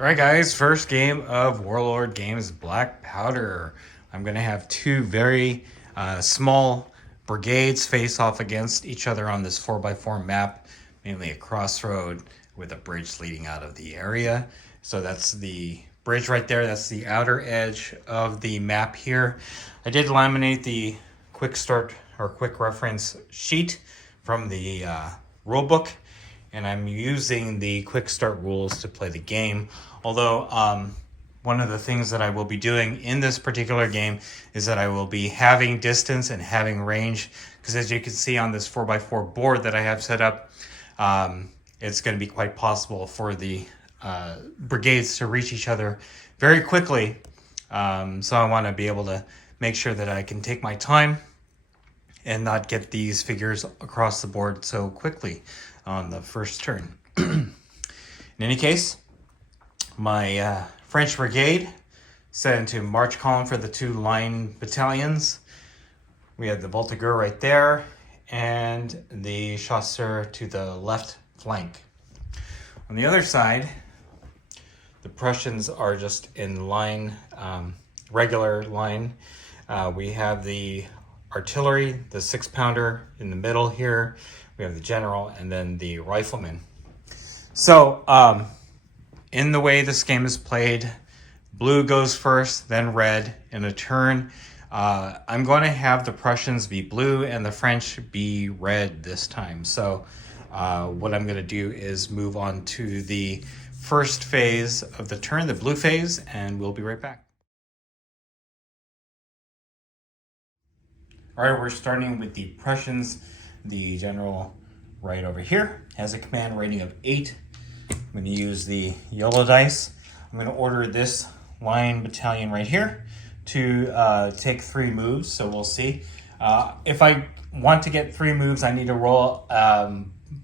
All right, guys, first game of Warlord Games Black Powder. I'm going to have two very small brigades face off against each other on this 4x4 map, mainly a crossroad with a bridge leading out of the area. So that's the bridge right there. That's the outer edge of the map here. I did laminate the quick start or quick reference sheet from the rule book, and I'm using the quick start rules to play the game. Although one of the things that I will be doing in this particular game is that I will be having distance and having range, because as you can see on this 4x4 board that I have set up, it's going to be quite possible for the brigades to reach each other very quickly. So I want to be able to make sure that I can take my time and not get these figures across the board so quickly on the first turn. In any case, my French brigade set into march column for the two line battalions. We have the Voltigeur right there and the chasseur to the left flank. On the other side, the Prussians are just in line, regular line. We have the artillery, the 6-pounder in the middle here. We have the general and then the rifleman. So, in the way this game is played, blue goes first, then red in a turn. I'm going to have the Prussians be blue and the French be red this time. So what I'm going to do is move on to the first phase of the turn, the blue phase, and we'll be right back. All right, we're starting with the Prussians. The general right over here has a command rating of 8. I'm going to use the yellow dice. I'm going to order this line battalion right here to take 3 moves, so we'll see. If I want to get 3 moves, I need to roll,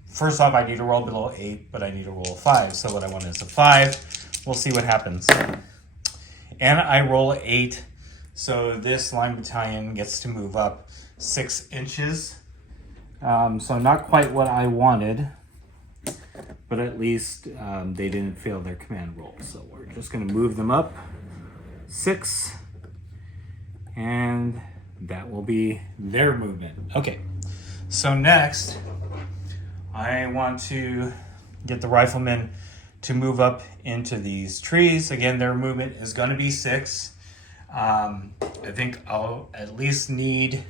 first off, I need to roll below 8, but I need to roll a 5. So what I want is a 5. We'll see what happens. And I roll 8, so this line battalion gets to move up 6 inches. So not quite what I wanted, but at least they didn't fail their command roll. So we're just going to move them up 6, and that will be their movement. Okay, so next I want to get the riflemen to move up into these trees. Again, their movement is going to be 6. I think I'll at least need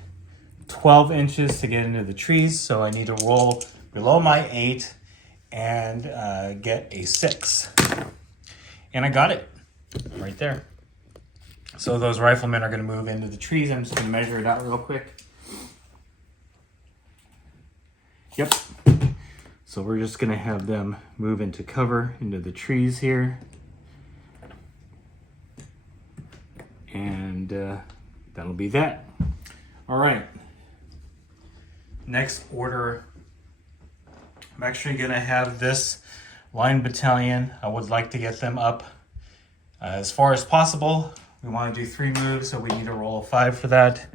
12 inches to get into the trees, so I need to roll below my 8 and get a 6. And I got it right there. So those riflemen are going to move into the trees. I'm just going to measure it out real quick. Yep. So we're just going to have them move into cover into the trees here. And that'll be that. All right. Next order, I'm actually going to have this line battalion. I would like to get them up as far as possible. We want to do 3 moves, so we need to roll a 5 for that.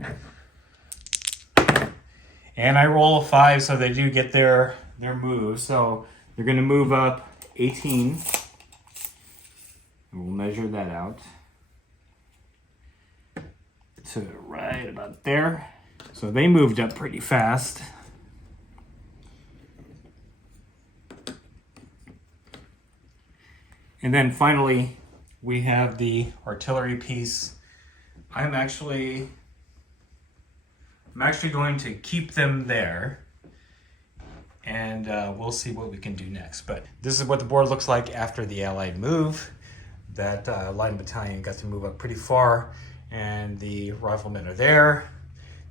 And I roll a 5, so they do get their move. So they're going to move up 18. And we'll measure that out to right about there. So they moved up pretty fast. And then finally, we have the artillery piece. I'm actually going to keep them there, and we'll see what we can do next. But this is what the board looks like after the Allied move. That line battalion got to move up pretty far, and the riflemen are there.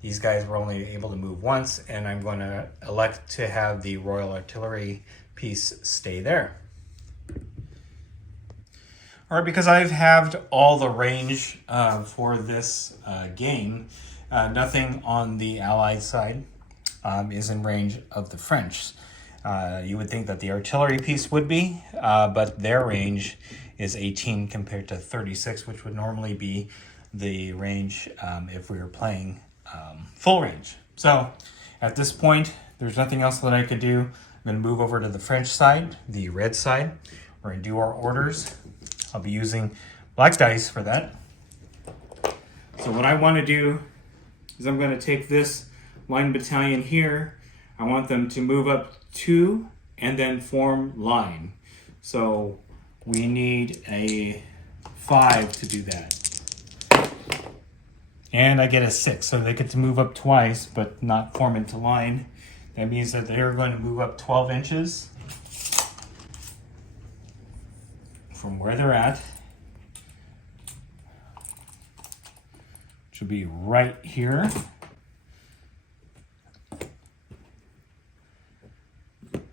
These guys were only able to move once, and I'm going to elect to have the Royal Artillery piece stay there. All right, because I've halved all the range for this game, nothing on the Allied side is in range of the French. You would think that the artillery piece would be, but their range is 18 compared to 36, which would normally be the range if we were playing full range. So at this point, there's nothing else that I could do. I'm going to move over to the French side, the red side. We're going to do our orders. I'll be using black dice for that. So what I want to do is I'm going to take this line battalion here. I want them to move up 2 and then form line. So we need a 5 to do that. And I get a 6, so they get to move up twice, but not form into line. That means that they're going to move up 12 inches from where they're at, which will be right here.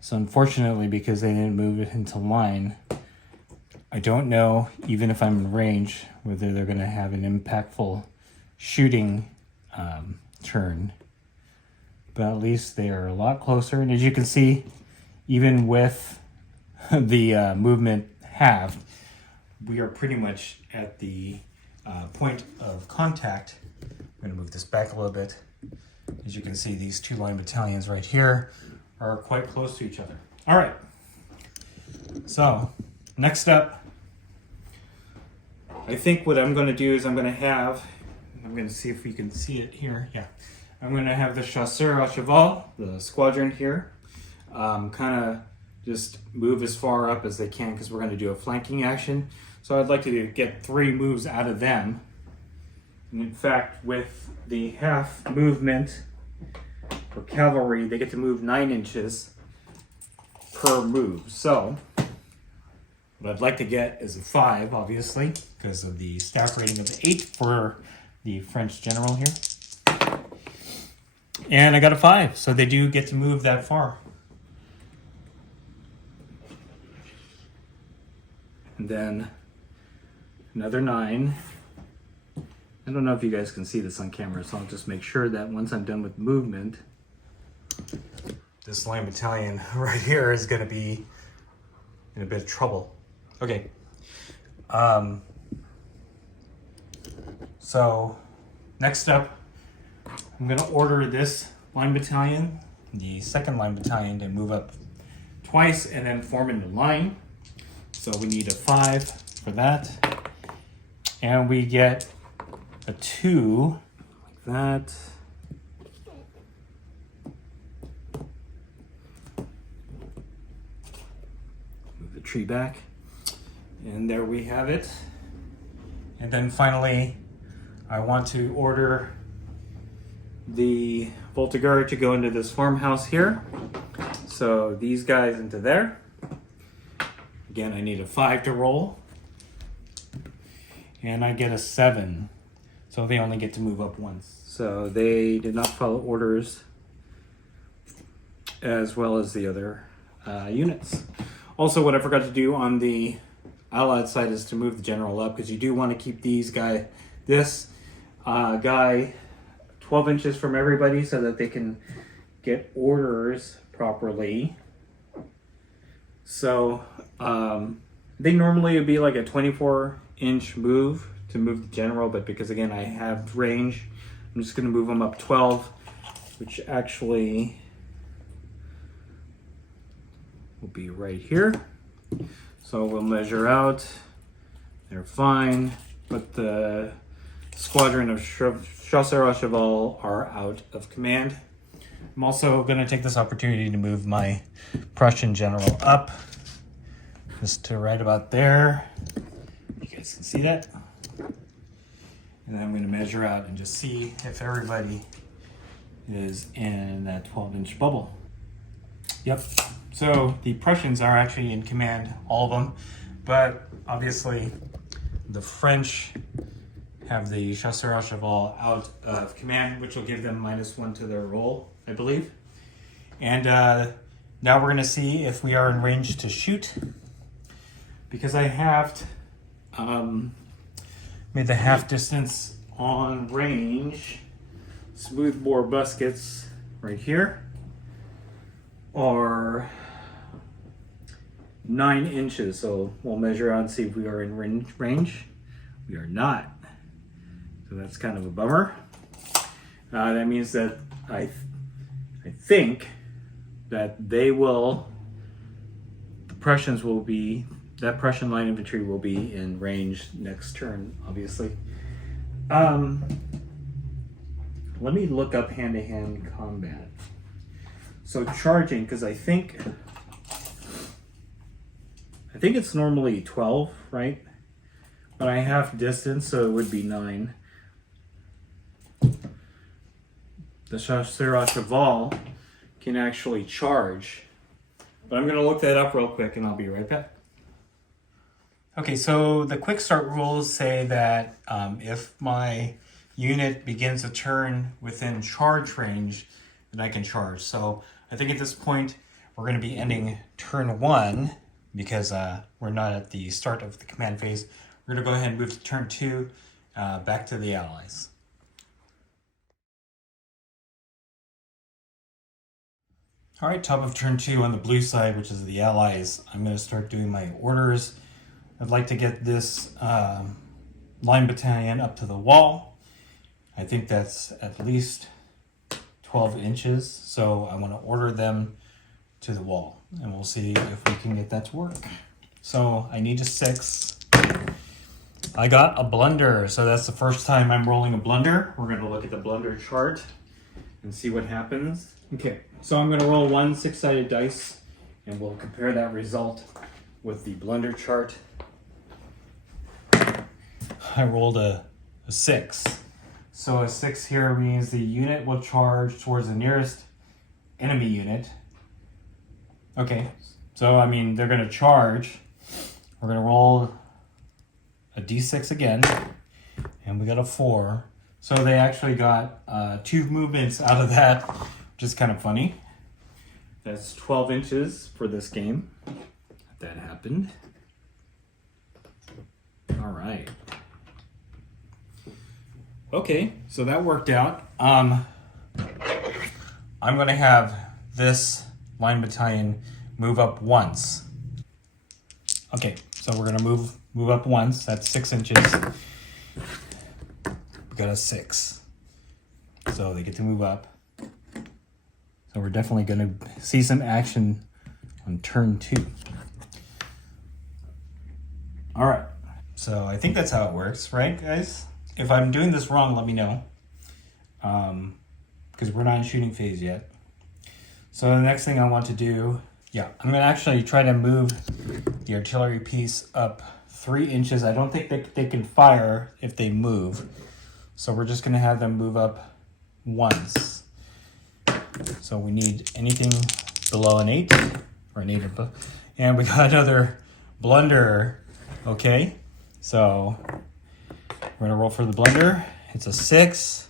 So unfortunately, because they didn't move it into line, I don't know, even if I'm in range, whether they're going to have an impactful shooting turn. But at least they are a lot closer. And as you can see, even with the movement halved, we are pretty much at the point of contact. I'm going to move this back a little bit. As you can see, these 2 line battalions right here are quite close to each other. All right. So next up, I think what I'm going to do is I'm going to see if we can see it here. Yeah. I'm going to have the chasseur à cheval, the squadron here, kind of just move as far up as they can because we're going to do a flanking action. So I'd like to get 3 moves out of them. And in fact, with the half movement for cavalry, they get to move 9 inches per move. So what I'd like to get is a 5, obviously, because of the staff rating of 8 for the French general here. And I got a 5, so they do get to move that far. And then another 9. I don't know if you guys can see this on camera, so I'll just make sure that once I'm done with movement, this line battalion right here is going to be in a bit of trouble. Okay. So next up, I'm going to order this line battalion, the 2nd line battalion, to move up twice and then form into line. So we need a 5 for that. And we get a 2 like that. Move the tree back. And there we have it. And then finally, I want to order the Voltigeur to go into this farmhouse here. So these guys into there. Again, I need a 5 to roll. And I get a 7. So they only get to move up once. So they did not follow orders as well as the other units. Also, what I forgot to do on the Allied side is to move the general up, because you do want to keep this guy 12 inches from everybody so that they can get orders properly. So they normally would be like a 24-inch move to move the general, but because again I have range, I'm just going to move them up 12, which actually will be right here. So we'll measure out. They're fine, but the squadron of chasseurs à cheval are out of command. I'm also going to take this opportunity to move my Prussian general up just to right about there. You guys can see that. And then I'm going to measure out and just see if everybody is in that 12-inch bubble. Yep. So the Prussians are actually in command, all of them, but obviously the French have the chasseurs à cheval out of command, which will give them -1 to their roll, I believe. And now we're going to see if we are in range to shoot, because I have made the half distance on range. Smoothbore muskets right here are 9 inches, so we'll measure out and see if we are in range. We are not, so that's kind of a bummer. That means that I think that the Prussians will be that Prussian line infantry will be in range next turn, obviously. Let me look up hand-to-hand combat. So charging, because I think it's normally 12, right? But I have distance, so it would be 9. The Chasseur Cheval can actually charge. But I'm going to look that up real quick and I'll be right back. Okay, so the quick start rules say that if my unit begins a turn within charge range, then I can charge. So I think at this point we're going to be ending turn 1 because we're not at the start of the command phase. We're going to go ahead and move to turn 2, back to the allies. All right, top of turn 2 on the blue side, which is the allies, I'm going to start doing my orders. I'd like to get this line battalion up to the wall. I think that's at least 12 inches, so I want to order them to the wall, and we'll see if we can get that to work. So I need a 6. I got a blunder, so that's the first time I'm rolling a blunder. We're going to look at the blunder chart and see what happens. Okay, so I'm going to roll 1 6-sided dice, and we'll compare that result with the blunder chart. I rolled a 6. So a 6 here means the unit will charge towards the nearest enemy unit. Okay, so I mean, they're going to charge. We're going to roll a d6 again, and we got a 4. So they actually got 2 movements out of that, which is kind of funny. That's 12 inches for this game. That happened. All right. Okay, so that worked out. I'm going to have this line battalion move up once. Okay, so we're going to move up once. That's 6 inches. We got a 6. So they get to move up. So we're definitely going to see some action on turn 2. All right. So I think that's how it works, right, guys? If I'm doing this wrong, let me know. Because we're not in shooting phase yet. So the next thing I want to do, I'm going to actually try to move the artillery piece up 3 inches. I don't think they can fire if they move. So we're just going to have them move up once. So we need anything below an 8 or an 8 above. And we got another blunder. Okay, so we're going to roll for the blunder. It's a 6.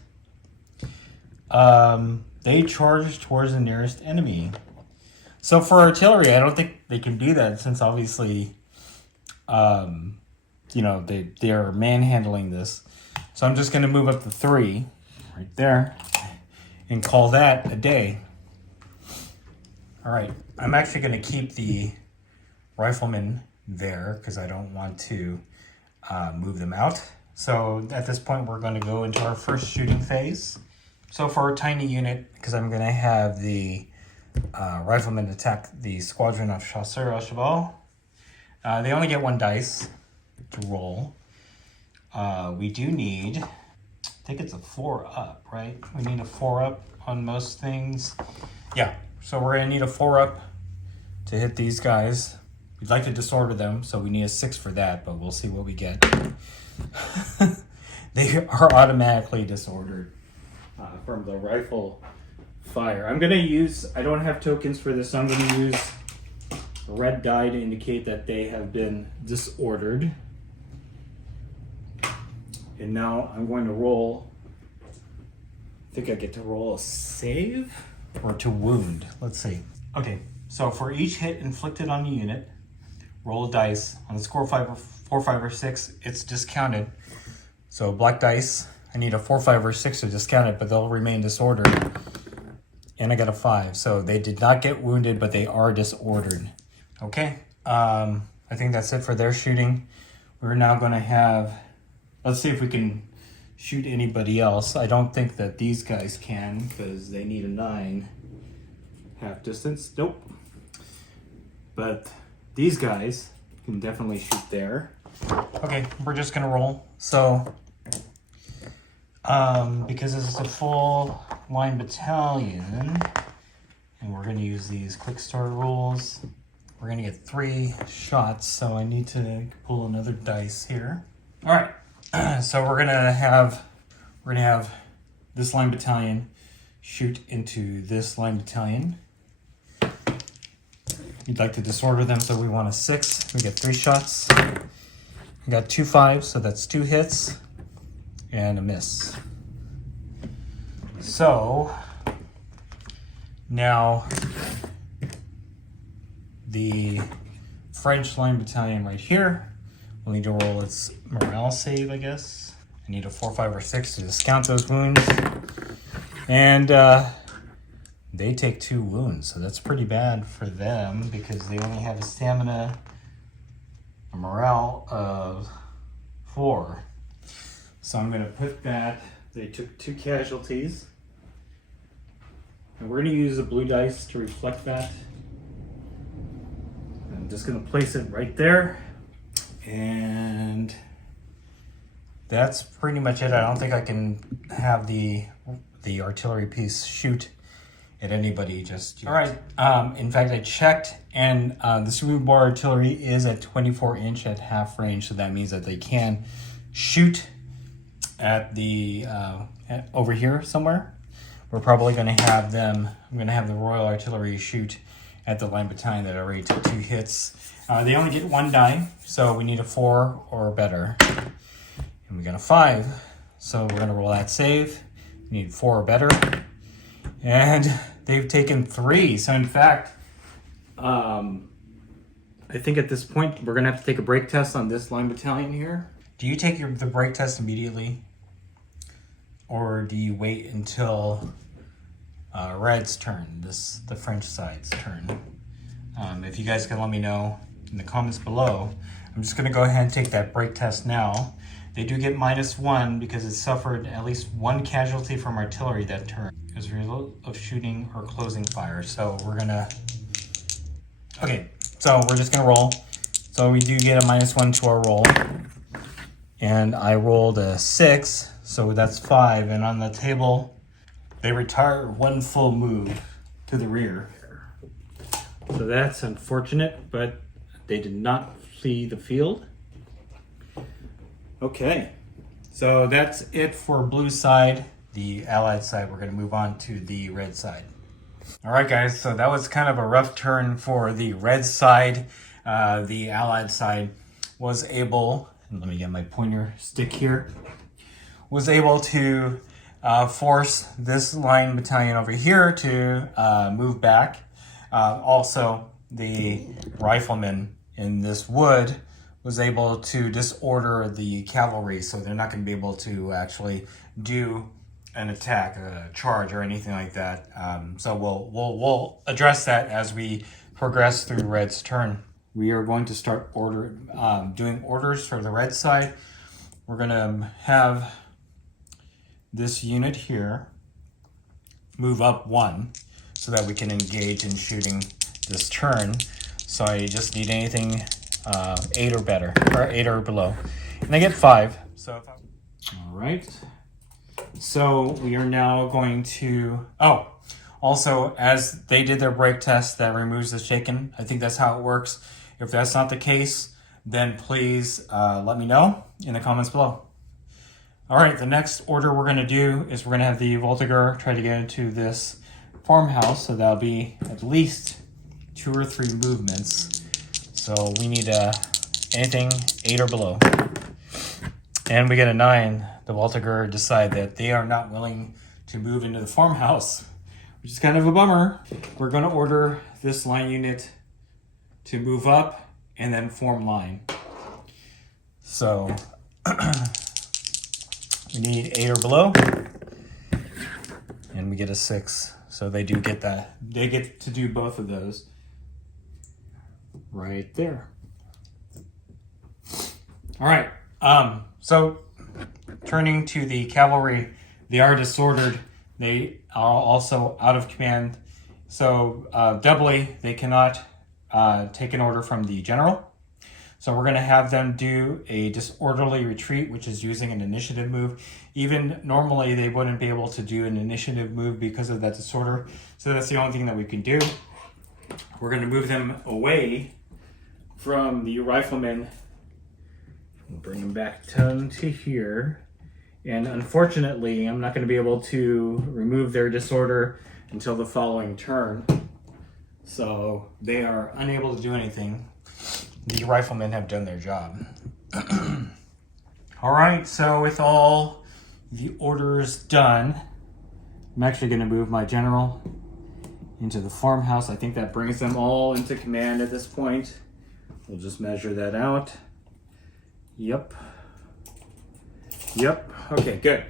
They charge towards the nearest enemy. So for artillery, I don't think they can do that since obviously, they are manhandling this. So I'm just going to move up to 3 right there and call that a day. All right, I'm actually going to keep the riflemen there because I don't want to move them out. So at this point, we're going to go into our first shooting phase. So for a tiny unit, because I'm going to have the riflemen attack the squadron of Chasseurs à Cheval, they only get 1 dice to roll. We do need, I think it's a 4 up, right? We need a 4 up on most things. Yeah, so we're going to need a 4 up to hit these guys. We'd like to disorder them, so we need a 6 for that, but we'll see what we get. They are automatically disordered from the rifle fire. I'm going to use, I don't have tokens for this, so I'm going to use a red die to indicate that they have been disordered. And now I'm going to roll, I think I get to roll a save or to wound. Let's see. Okay, so for each hit inflicted on a unit, roll a dice. On the score 4, 5, or 6, it's discounted. So black dice, I need a 4, 5, or 6 to discount it, but they'll remain disordered. And I got a 5. So they did not get wounded, but they are disordered. Okay, I think that's it for their shooting. We're now going to have, let's see if we can shoot anybody else. I don't think that these guys can because they need a 9 half distance. Nope. But these guys can definitely shoot there. Okay, we're just gonna roll. So, because this is a full line battalion, and we're gonna use these quick start rules, we're gonna get 3 shots. So I need to pull another dice here. All right, so we're gonna have this line battalion shoot into this line battalion. You'd like to disorder them, so we want a 6. We get 3 shots. We got 2 5s, so that's 2 hits and a miss. So now the French line battalion right here will need to roll its morale save, I guess. I need a 4, 5, or 6 to discount those wounds. And they take 2 wounds, so that's pretty bad for them because they only have a stamina, a morale of 4. So I'm going to put that, they took 2 casualties. And we're going to use the blue dice to reflect that. I'm just going to place it right there. And that's pretty much it. I don't think I can have the artillery piece shoot at anybody just yet. All right, in fact, I checked, and the smoothbore artillery is at 24-inch at half range, so that means that they can shoot at the over here somewhere. We're probably going to have them, I'm going to have the Royal Artillery shoot at the line battalion that already took 2 hits. They only get 1 die, so we need a 4 or better. And we got a 5, so we're going to roll that save. We need 4 or better. And they've taken 3. So in fact, I think at this point, we're going to have to take a break test on this line battalion here. Do you take the break test immediately? Or do you wait until Red's turn, the French side's turn? If you guys can let me know in the comments below. I'm just going to go ahead and take that break test now. They do get -1 because it suffered at least 1 casualty from artillery that turn as a result of shooting or closing fire. So we're going to... Okay, so we're just going to roll. So we do get a -1 to our roll. And I rolled a 6, so that's 5. And on the table, they retire 1 full move to the rear. So that's unfortunate, but they did not flee the field. Okay, so that's it for blue side, the Allied side. We're going to move on to the red side. All right, guys, so that was kind of a rough turn for the red side. The Allied side was able, and let me get my pointer stick here, was able to force this line battalion over here to move back. Also, the rifleman in this wood was able to disorder the cavalry, so they're not going to be able to actually do an attack, a charge, or anything like that. So we'll address that as we progress through Red's turn. We are going to start doing orders for the red side. We're going to have this unit here move up 1 so that we can engage in shooting this turn. So I just need anything 8 or better, or 8 or below. And I get 5. So all right. So we are now going to, also as they did their break test, that removes the shaken. I think that's how it works. If that's not the case, then please let me know in the comments below. All right, the next order we're going to do is we're going to have the Voltigeur try to get into this farmhouse. So that'll be at least 2 or 3 movements. So we need anything 8 or below. And we get a 9. The Voltigeur decide that they are not willing to move into the farmhouse, which is kind of a bummer. We're going to order this line unit to move up and then form line. So we need 8 or below, and we get a 6. So they do get that. They get to do both of those right there. All right. So turning to the cavalry, they are disordered. They are also out of command. So doubly, they cannot take an order from the general. So we're going to have them do a disorderly retreat, which is using an initiative move. Even normally they wouldn't be able to do an initiative move because of that disorder. So that's the only thing that we can do. We're going to move them away from the riflemen. We'll bring them back to here. And unfortunately, I'm not going to be able to remove their disorder until the following turn. So they are unable to do anything. The riflemen have done their job. All right, so with all the orders done, I'm actually going to move my general into the farmhouse. I think that brings them all into command at this point. We'll just measure that out. Yep. Okay, good.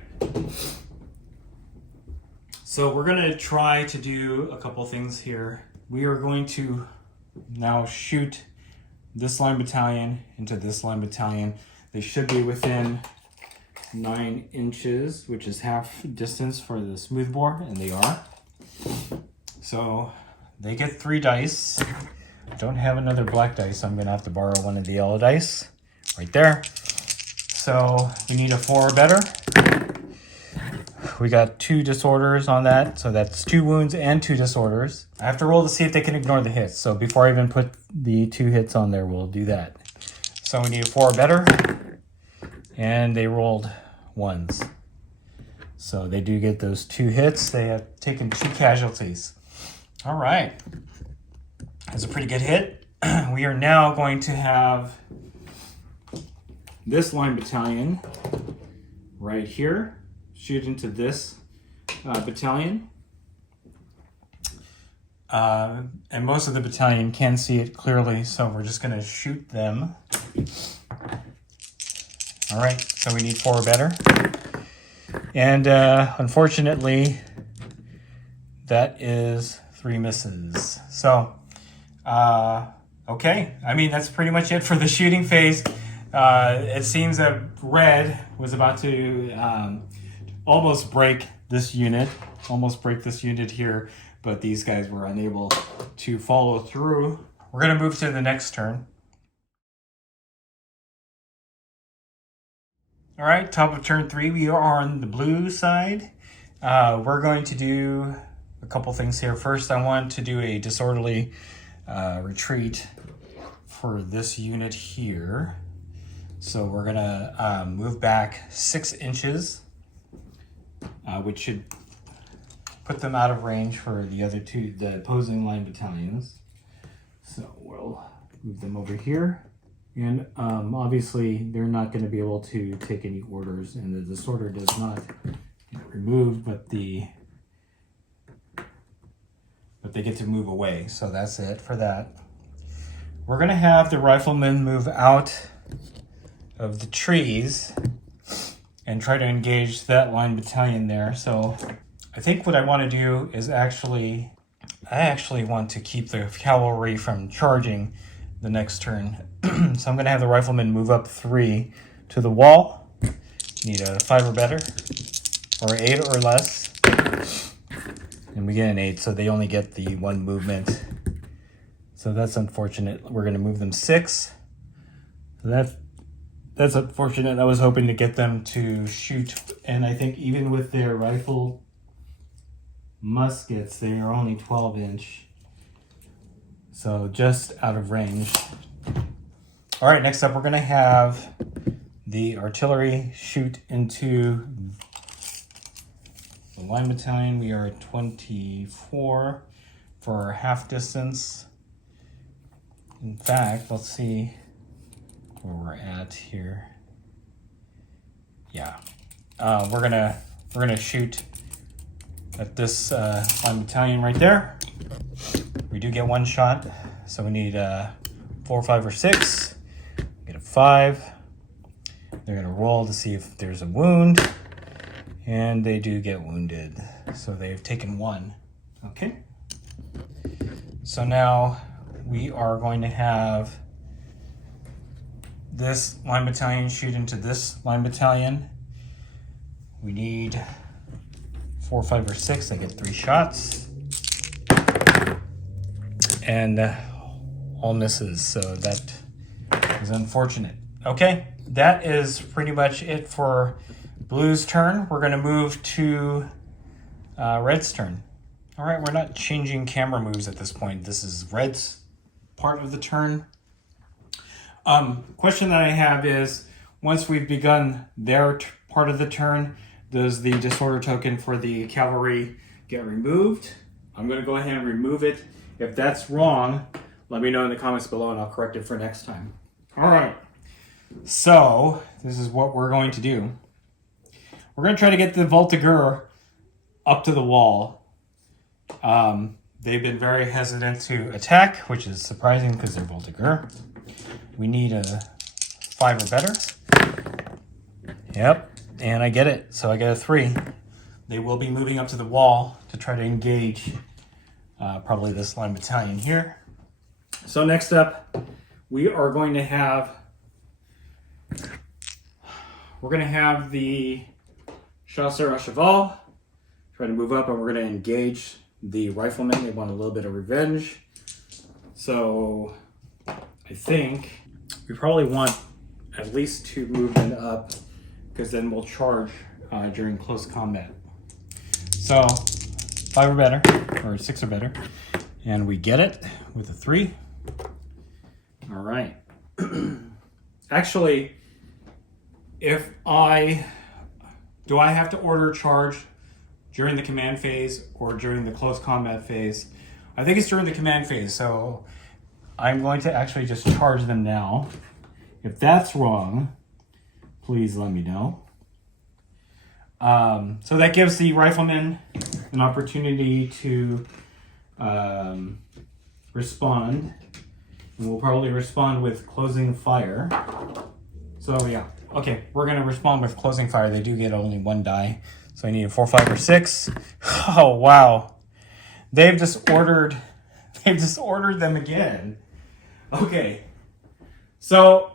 So we're going to try to do a couple things here. We are going to now shoot this line battalion into this line battalion. They should be within 9 inches, which is half distance for the smoothbore, and they are. So they get 3 dice. I don't have another black dice, so I'm gonna have to borrow one of the yellow dice right there. So we need a 4 or better. We got 2 disorders on that, so that's 2 wounds and 2 disorders. I have to roll to see if they can ignore the hits. So before I even put the 2 hits on there, we'll do that. So we need a 4 or better, and they rolled 1s. So they do get those 2 hits. They have taken 2 casualties. All right, that's a pretty good hit. We are now going to have this line battalion right here shoot into this battalion. And most of the battalion can see it clearly, so we're just going to shoot them. All right, so we need 4 or better. And unfortunately, that is 3 misses. So, okay. I mean, that's pretty much it for the shooting phase. It seems that red was about to almost break this unit here, but these guys were unable to follow through. We're going to move to the next turn. All right, top of turn 3, we are on the blue side. We're going to do a couple things here. First, I want to do a disorderly retreat for this unit here. So we're gonna move back 6 inches, which should put them out of range for the other 2, the opposing line battalions. So we'll move them over here. And obviously they're not going to be able to take any orders, and the disorder does not get removed, but they get to move away. So that's it for that. We're going to have the riflemen move out of the trees and try to engage that line battalion there. So I think what I want to do is I actually want to keep the cavalry from charging the next turn. So I'm going to have the riflemen move up 3 to the wall. Need a 5 or better, or 8 or less. And we get an 8, so they only get the 1 movement. So that's unfortunate. We're going to move them 6. So that's unfortunate. I was hoping to get them to shoot, and I think even with their rifle muskets, they are only 12-inch. So just out of range. All right, next up we're gonna have the artillery shoot into the line battalion. We are at 24 for our half distance. In fact, let's see where we're at here. Yeah, we're gonna shoot at this line battalion right there. We do get 1 shot, so we need 4, 5, or 6. Get a 5. They're gonna roll to see if there's a wound, and they do get wounded. So they've taken 1. Okay. So now we are going to have this line battalion shoot into this line battalion. We need 4, 5, or 6. They get 3 shots. And all misses, so that is unfortunate. Okay, that is pretty much it for blue's turn. We're going to move to red's turn. All right, we're not changing camera moves at this point. This is red's part of the turn. Question that I have is, once we've begun their part of the turn, does the disorder token for the cavalry get removed? I'm going to go ahead and remove it. If that's wrong, let me know in the comments below and I'll correct it for next time. All right, so this is what we're going to do. We're going to try to get the Voltigeur up to the wall. They've been very hesitant to attack, which is surprising because they're Voltigeur. We need a 5 or better. Yep, and I get it. So I get a 3. They will be moving up to the wall to try to engage probably this line battalion here. So next up, we are going to have the Chasseur à Cheval try to move up, and we're going to engage the riflemen. They want a little bit of revenge. So I think we probably want at least 2 movement up, because then we'll charge during close combat. So 5 or better, or 6 or better, and we get it with a 3. All right. Actually, do I have to order charge during the command phase or during the close combat phase? I think it's during the command phase, so I'm going to actually just charge them now. If that's wrong, please let me know. So that gives the riflemen an opportunity to respond. And we'll probably respond with closing fire. So yeah, okay, we're gonna respond with closing fire. They do get only 1 die, so I need a 4, 5, or 6. Oh wow, they've disordered them again. Okay, so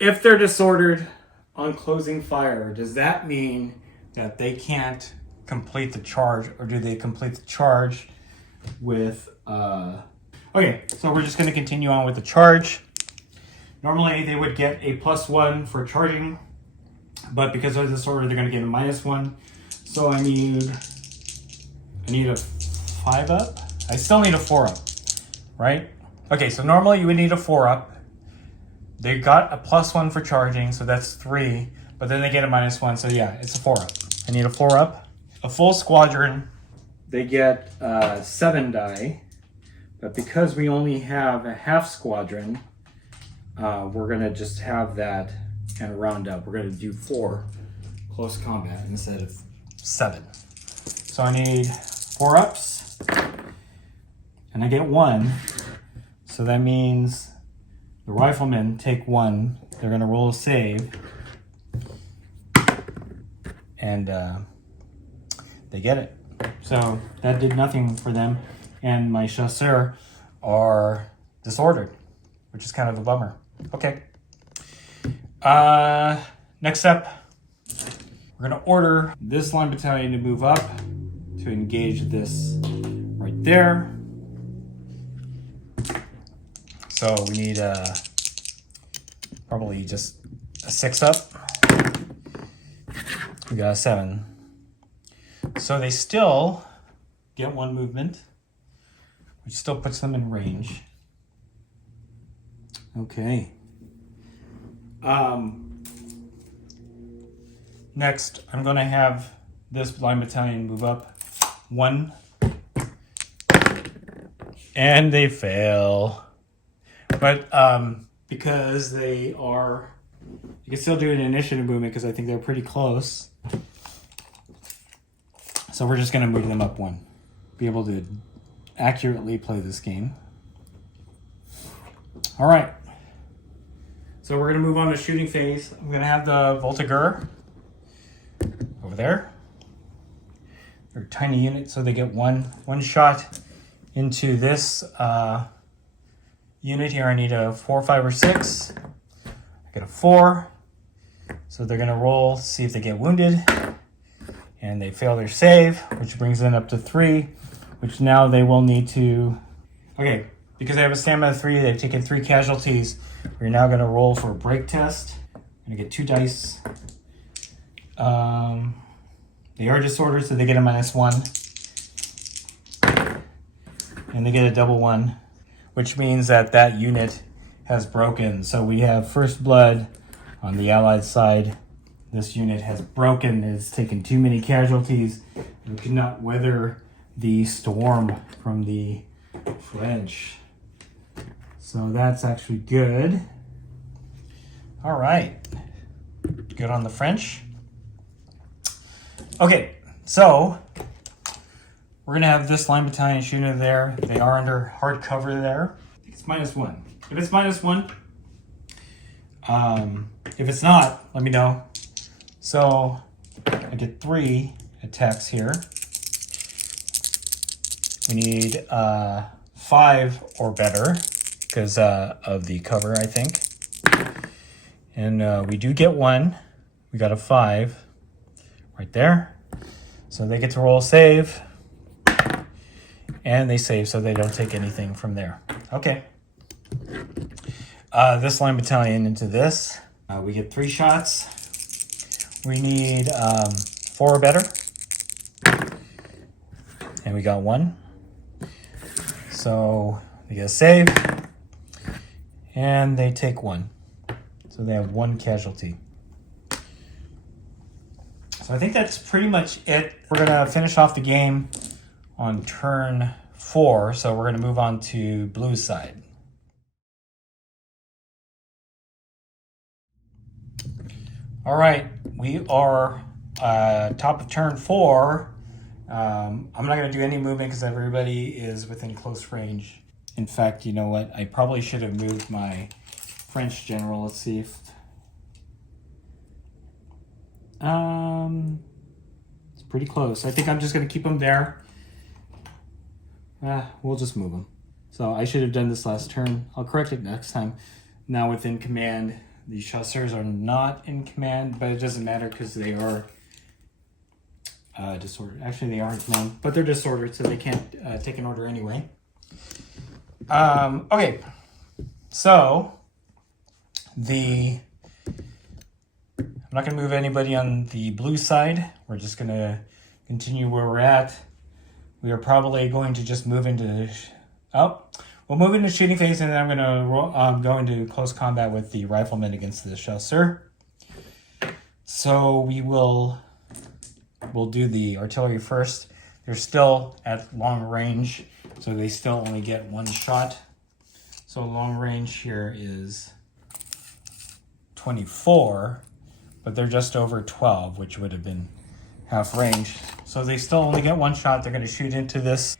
if they're disordered on closing fire, does that mean that they can't complete the charge, or do they complete the charge with okay, so we're just going to continue on with the charge. Normally they would get a +1 for charging, but because of this order they're going to get a -1. So I need a 5 up. I still need a 4 up, right? Okay, so normally you would need a 4 up. They got a +1 for charging, so that's 3, but then they get a -1, so yeah, it's a 4 up. I need a 4 up. A full squadron, they get 7 die, but because we only have a half squadron, we're gonna just have that and round up. We're gonna do 4 close combat instead of 7. So I need 4 ups, and I get 1, so that means the riflemen take 1. They're gonna roll a save, and they get it. So that did nothing for them, and my chasseurs are disordered, which is kind of a bummer. Okay. Next up, we're gonna order this line battalion to move up to engage this right there. So we need probably just a 6 up. We got a 7. So they still get 1 movement, which still puts them in range. Okay. Next, I'm going to have this line battalion move up 1. And they fail. But because they are, you can still do an initiative movement because I think they're pretty close. So we're just going to move them up 1. Be able to accurately play this game. All right. So we're going to move on to shooting phase. I'm going to have the Voltigeur over there. They're a tiny unit, so they get one shot into this unit here. I need a 4, 5, or 6. I get a 4. So they're going to roll, see if they get wounded. And they fail their save, which brings them up to 3, which now they will need to... Okay, because they have a stamina 3, they've taken 3 casualties. We're now going to roll for a break test. I'm going to get 2 dice. They are disordered, so they get a -1. And they get a double 1, which means that that unit has broken. So we have first blood on the Allied side. This unit has broken, it's taken too many casualties, and could not weather the storm from the French. So that's actually good. All right, good on the French. Okay, so we're gonna have this line battalion shooting there. They are under hard cover there. I think it's -1. If it's -1, if it's not, let me know. So I get 3 attacks here. We need 5 or better because of the cover, I think. And we do get 1. We got a 5 right there. So they get to roll a save. And they save, so they don't take anything from there. Okay. This line battalion into this. We get 3 shots. We need 4 or better. And we got 1. So they get a save. And they take 1. So they have 1 casualty. So I think that's pretty much it. We're going to finish off the game on turn 4. So we're going to move on to blue side. All right, we are top of turn 4. I'm not going to do any movement because everybody is within close range. In fact, you know what? I probably should have moved my French general. Let's see if... it's pretty close. I think I'm just going to keep them there. We'll just move them. So I should have done this last turn. I'll correct it next time. Now within command. The chasseurs are not in command, but it doesn't matter because they are disordered. Actually, they are in command, but they're disordered, so they can't take an order anyway. Okay, so I'm not going to move anybody on the blue side. We're just going to continue where we're at. We are probably going to just move into... We'll move into shooting phase, and then I'm going to go into close combat with the riflemen against the chasseur. So we'll do the artillery first. They're still at long range, so they still only get 1 shot. So long range here is 24, but they're just over 12, which would have been half range. So they still only get 1 shot. They're going to shoot into this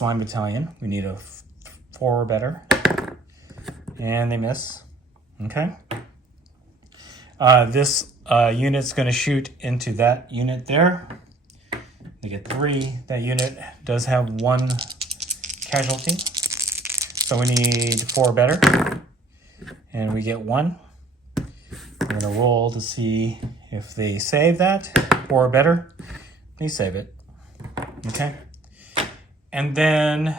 line battalion. We need a 4 or better, and they miss. Okay. This unit's going to shoot into that unit there. They get 3. That unit does have 1 casualty, so we need 4 or better, and we get 1. We're going to roll to see if they save that. 4 or better, they save it. Okay, and then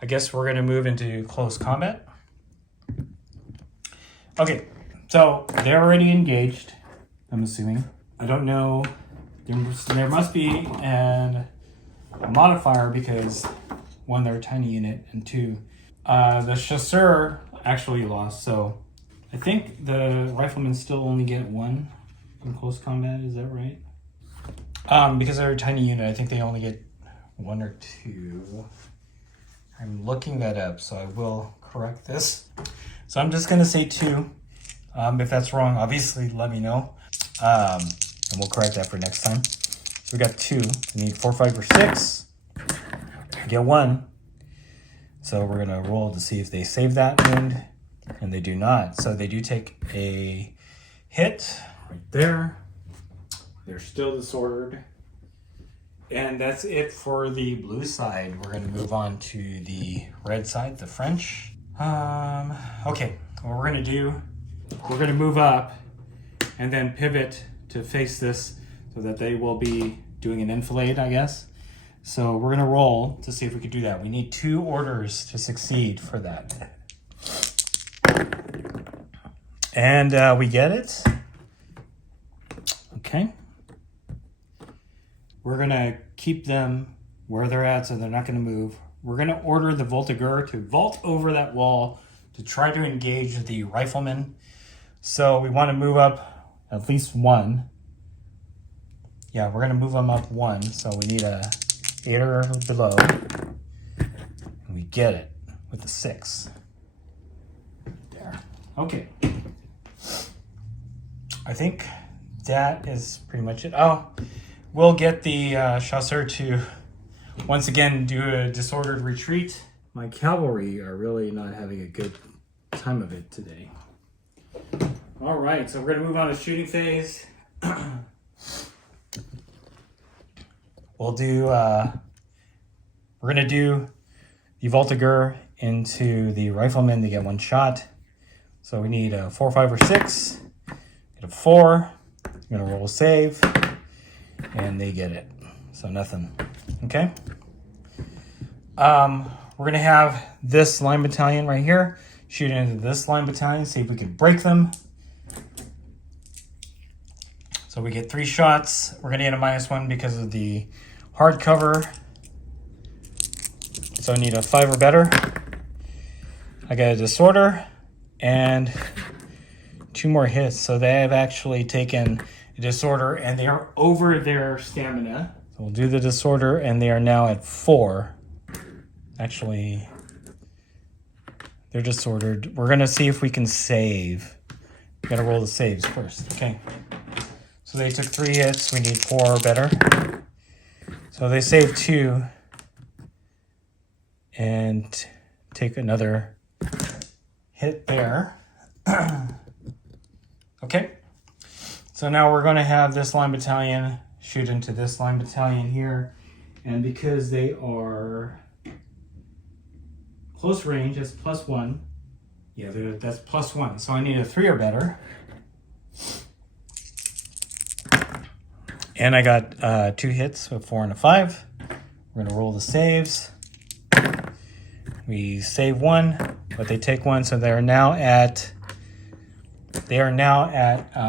I guess we're going to move into close combat. Okay, so they're already engaged, I'm assuming. I don't know. There must be a modifier because 1, they're a tiny unit, and 2, the chasseur actually lost. So I think the riflemen still only get 1 in close combat. Is that right? Because they're a tiny unit, I think they only get 1 or 2. I'm looking that up, so I will correct this. So I'm just going to say 2. If that's wrong, obviously let me know. And we'll correct that for next time. So we got 2. We need 4, 5, or 6. Get 1. So we're going to roll to see if they save that wound. And they do not. So they do take a hit right there. They're still disordered. And that's it for the blue side. We're going to move on to the red side, the French. Okay, what we're going to do, we're going to move up and then pivot to face this so that they will be doing an enfilade, I guess. So we're gonna roll to see if we can do that. We need 2 orders to succeed for that. And we get it. Okay. We're gonna keep them where they're at so they're not gonna move. We're gonna order the Voltigeur to vault over that wall to try to engage the riflemen. So we wanna move up at least 1. Yeah, we're gonna move them up 1. So we need a 8 or below. And we get it with a 6. There. Okay. I think that is pretty much it. Oh, we'll get the chasseur to once again do a disordered retreat. My cavalry are really not having a good time of it today. All right, so we're gonna move on to shooting phase. We'll do, we're gonna do the Voltigeur into the riflemen to get 1 shot. So we need a 4, 5, or 6. Get a 4. I'm gonna roll a save, and they get it. So nothing. Okay. We're gonna have this line battalion right here shoot into this line battalion, see if we can break them. So we get 3 shots. We're gonna get a -1 because of the hard cover. So I need a 5 or better. I got a disorder and 2 more hits. So they have actually taken a disorder and they are over their stamina. So we'll do the disorder and they are now at 4. Actually, they're disordered. We're gonna see if we can save. We gotta roll the saves first. Okay. So they took 3 hits. We need 4 or better. So they saved 2 and take another hit there. Okay. So now we're going to have this line battalion shoot into this line battalion here. And because they are close range, that's +1. Yeah, that's +1. So I need a 3 or better. And I got 2 hits, a 4 and a 5. We're gonna roll the saves. We save 1, but they take 1, so they are now at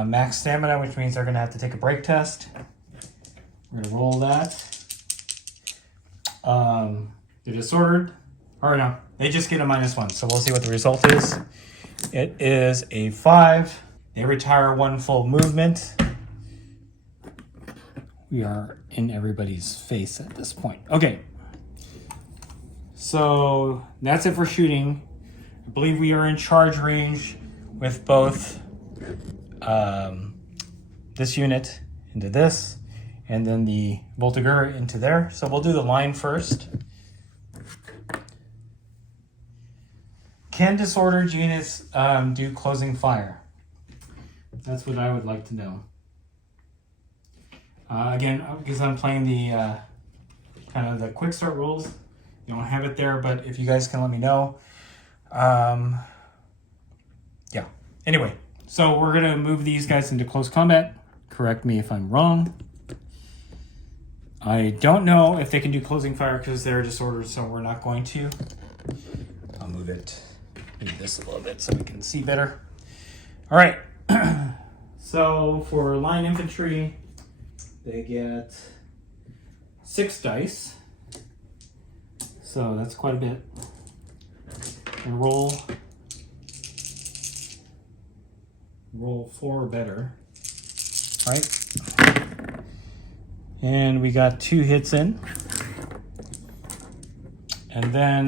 max stamina, which means they're gonna have to take a break test. We're gonna roll that. They're disordered, or no, they just get a -1. So we'll see what the result is. It is a 5. They retire 1 full movement. We are in everybody's face at this point. Okay. So that's it for shooting. I believe we are in charge range with both this unit into this and then the Voltigeur into there. So we'll do the line first. Can disordered units do closing fire? That's what I would like to know. Again, because I'm playing the kind of the quick start rules, you don't have it there, but if you guys can let me know. Yeah. Anyway, so we're going to move these guys into close combat. Correct me if I'm wrong. I don't know if they can do closing fire because they're disordered, so we're not going to. I'll move this a little bit so we can see better. All right. So for line infantry, they get 6 dice. So that's quite a bit. And roll 4 or better. Right? And we got 2 hits in. And then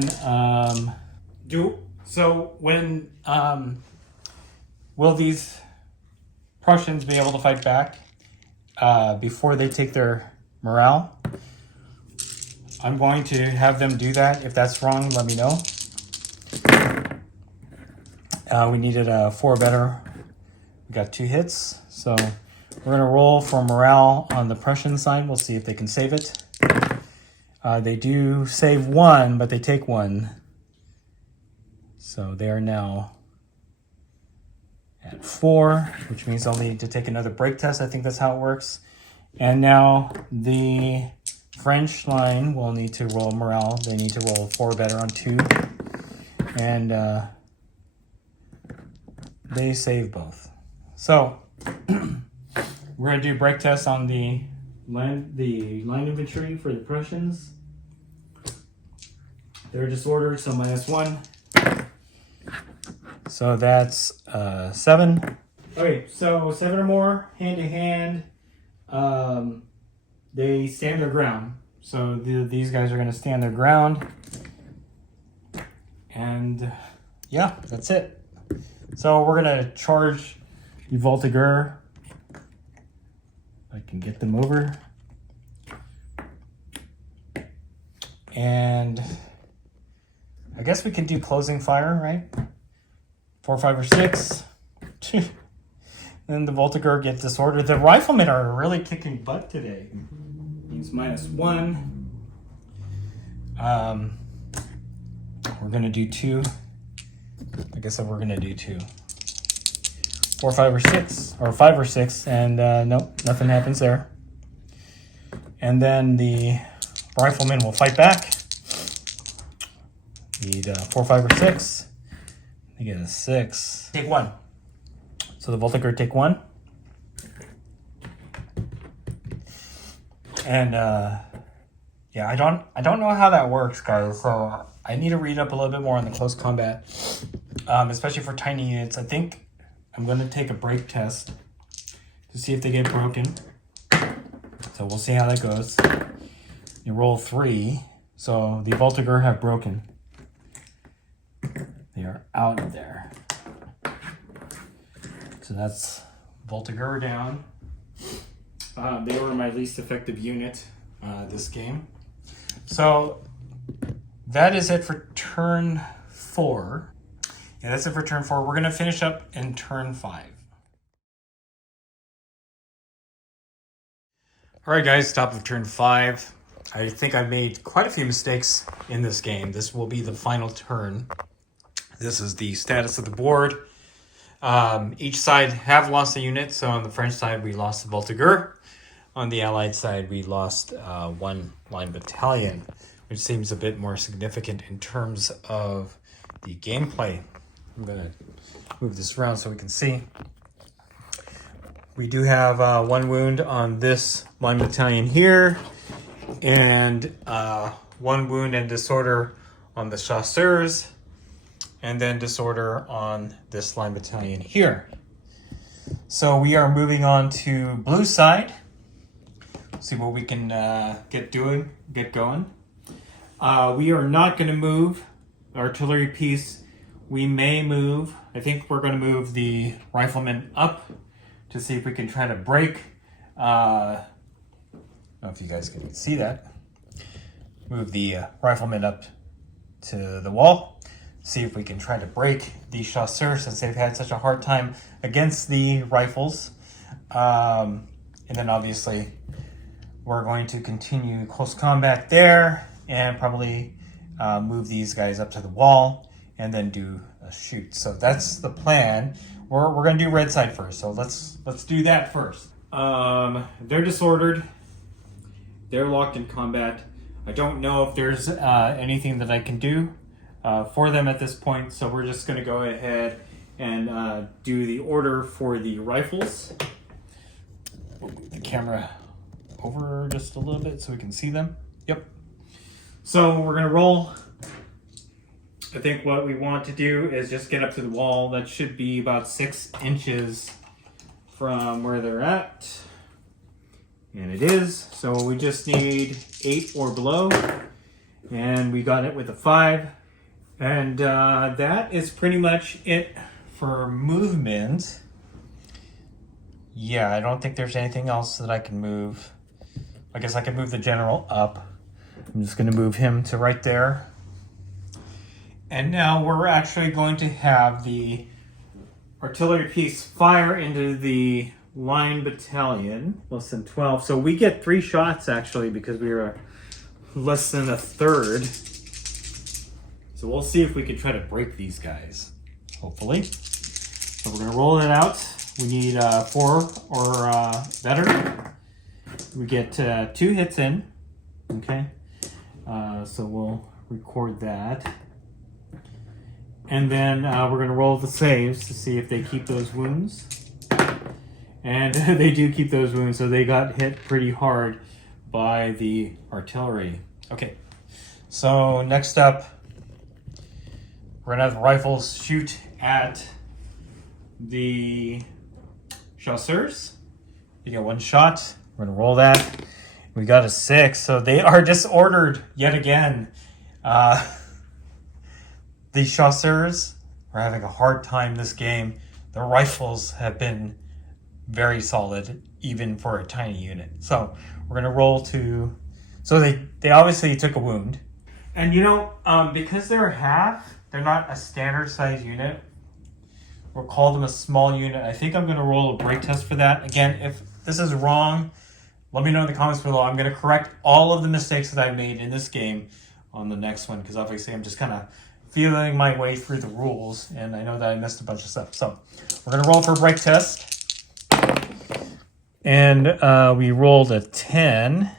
will these Prussians be able to fight back before they take their morale? I'm going to have them do that. If that's wrong, let me know. We needed a 4 or better. We got 2 hits. So we're going to roll for morale on the Prussian side. We'll see if they can save it. They do save 1, but they take 1. So they are now at 4, which means they'll need to take another break test. I think that's how it works. And now the French line will need to roll morale. They need to roll 4 better on 2. And they save both. So we're going to do break tests on the line infantry for the Prussians. They're disordered, so -1. So that's 7. Okay, so 7 or more, hand to hand. They stand their ground. So these guys are going to stand their ground. And yeah, that's it. So we're going to charge the Voltigeur. I can get them over. And I guess we can do closing fire, right? 4, 5, or 6. Then the Voltigeur gets disordered. The riflemen are really kicking butt today. He's -1. We're gonna do 2. I guess we're gonna do 2. 4, 5, or 6, or 5 or 6, and nope, nothing happens there. And then the riflemen will fight back. Need 4, 5, or 6. They get a 6. Take 1. So the Voltigeur take 1. And yeah, I don't know how that works, guys. So I need to read up a little bit more on the close combat, especially for tiny units. I think I'm going to take a break test to see if they get broken. So we'll see how that goes. You roll 3, so the Voltigeur have broken. They are out of there. So that's Voltigeur down. They were my least effective unit this game. So that is it for turn 4. Yeah, that's it for turn 4. We're going to finish up in turn 5. All right, guys, top of turn 5. I think I made quite a few mistakes in this game. This will be the final turn. This is the status of the board. Each side have lost a unit. So on the French side, we lost the Voltigeur. On the Allied side, we lost 1 line battalion, which seems a bit more significant in terms of the gameplay. I'm going to move this around so we can see. We do have 1 wound on this line battalion here, and 1 wound and disorder on the chasseurs, and then disorder on this line battalion here. So we are moving on to blue side. See what we can get going. We are not going to move the artillery piece. We may move. I think we're going to move the riflemen up to see if we can try to break. I don't know if you guys can see that. Move the riflemen up to the wall. See if we can try to break the chasseurs since they've had such a hard time against the rifles. And then obviously we're going to continue close combat there and probably move these guys up to the wall and then do a shoot. So that's the plan. We're going to do red side first. So let's do that first. They're disordered. They're locked in combat. I don't know if there's anything that I can do for them at this point. So we're just going to go ahead and do the order for the rifles. Move the camera over just a little bit so we can see them. Yep. So we're going to roll. I think what we want to do is just get up to the wall. That should be about 6 inches from where they're at. And it is. So we just need 8 or below. And we got it with a 5. And that is pretty much it for movement. Yeah, I don't think there's anything else that I can move. I guess I can move the general up. I'm just going to move him to right there. And now we're actually going to have the artillery piece fire into the line battalion, less than 12. So we get 3 shots actually because we were less than a third. So we'll see if we can try to break these guys, hopefully. So we're going to roll it out. We need 4 or better. We get 2 hits in. Okay, so we'll record that. And then we're going to roll the saves to see if they keep those wounds. And they do keep those wounds, so they got hit pretty hard by the artillery. Okay, so next up, we're going to have the rifles shoot at the chasseurs. You get one shot. We're going to roll that. We got a 6, so they are disordered yet again. The chasseurs are having a hard time this game. The rifles have been very solid, even for a tiny unit. So we're going to roll to... So they obviously took a wound. And you know, because they're half, they're not a standard size unit. We'll call them a small unit. I think I'm going to roll a break test for that. Again, if this is wrong, let me know in the comments below. I'm going to correct all of the mistakes that I've made in this game on the next one, because obviously I'm just kind of feeling my way through the rules, and I know that I missed a bunch of stuff. So we're going to roll for a break test. And we rolled a 10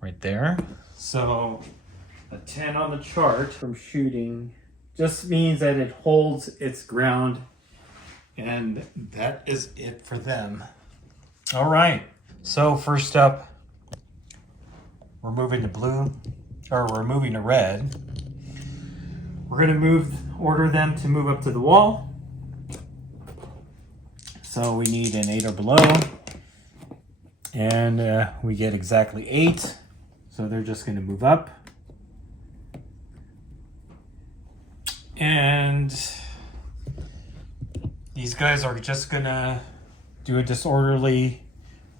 right there. So a 10 on the chart from shooting just means that it holds its ground, and that is it for them. All right. So first up, we're moving to blue, or we're moving to red. We're going to order them to move up to the wall. So we need an 8 or below. And we get exactly 8. So they're just going to move up. And these guys are just going to do a disorderly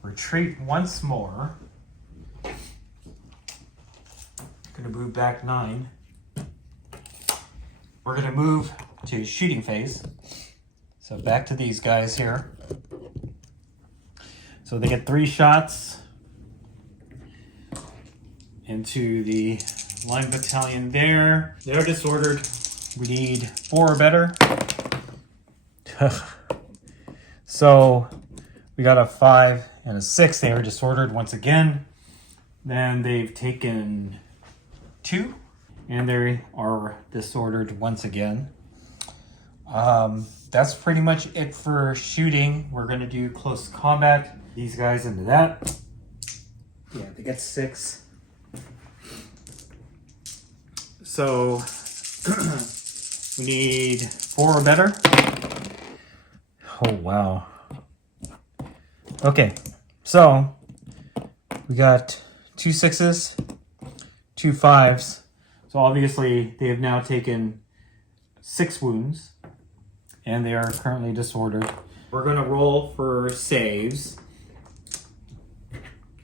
retreat once more. Going to move back 9. We're going to move to shooting phase. So back to these guys here. So they get 3 shots into the line battalion there. They're disordered. We need 4 or better. So we got a 5 and a 6. They are disordered once again. Then they've taken 2. And they are disordered once again. That's pretty much it for shooting. We're going to do close combat. These guys into that. Yeah, they get 6. So we need 4 or better. Oh, wow. Okay, so we got 2 6s, 2 5s. So obviously they have now taken 6 wounds, and they are currently disordered. We're going to roll for saves,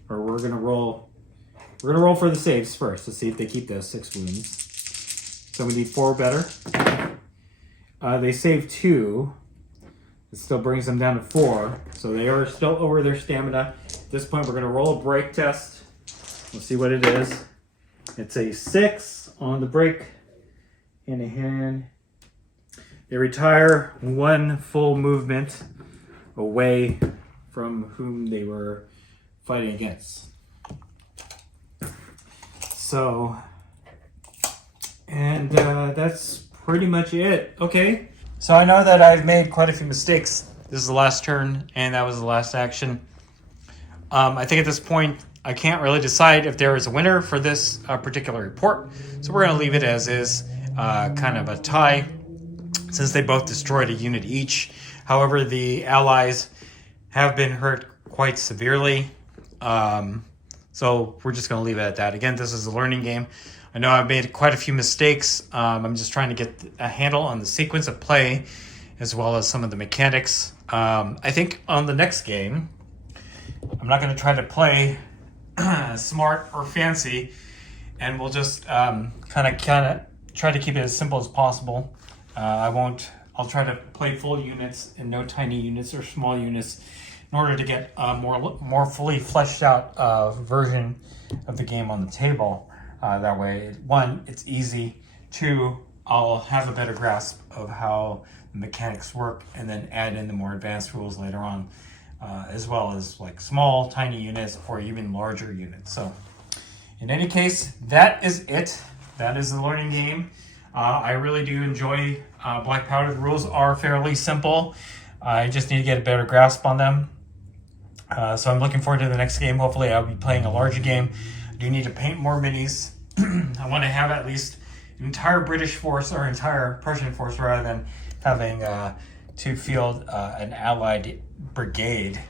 or we're going to roll for the saves first to see if they keep those 6 wounds. So we need 4 or better. They save 2. It still brings them down to 4, so they are still over their stamina. At this point, we're going to roll a break test. We'll see what it is. It's a 6 on the break in a hand. They retire 1 full movement away from whom they were fighting against. So, and that's pretty much it. Okay. So I know that I've made quite a few mistakes. This is the last turn, and that was the last action. I think at this point, I can't really decide if there is a winner for this particular report. So we're going to leave it as is, kind of a tie, since they both destroyed a unit each. However, the allies have been hurt quite severely. So we're just going to leave it at that. Again, this is a learning game. I know I've made quite a few mistakes. I'm just trying to get a handle on the sequence of play, as well as some of the mechanics. I think on the next game, I'm not going to try to play smart or fancy, and we'll just kind of try to keep it as simple as possible. I'll try to play full units and no tiny units or small units in order to get a more fully fleshed out version of the game on the table. That way, 1, it's easy. 2, I'll have a better grasp of how the mechanics work, and then add in the more advanced rules later on, as well as like small, tiny units or even larger units. So In any case, that is it. That is the learning game. I really do enjoy Black Powder. The rules are fairly simple. I just need to get a better grasp on them. So I'm looking forward to the next game. Hopefully I'll be playing a larger game. I do need to paint more minis. I want to have at least an entire British force or entire Prussian force rather than having to field an allied brigade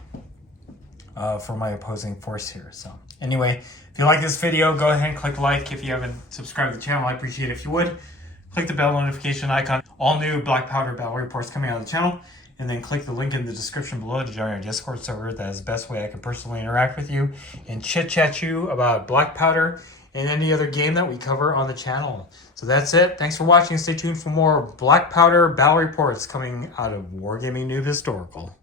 for my opposing force here. So anyway, if you like this video, go ahead and click like. If you haven't subscribed to the channel, I appreciate it if you would. Click the bell notification icon. All new Black Powder battle reports coming out of the channel. And then click the link in the description below to join our Discord server. That is the best way I can personally interact with you and chit-chat you about Black Powder and any other game that we cover on the channel. So that's it. Thanks for watching. Stay tuned for more Black Powder battle reports coming out of Wargaming Noob Historical.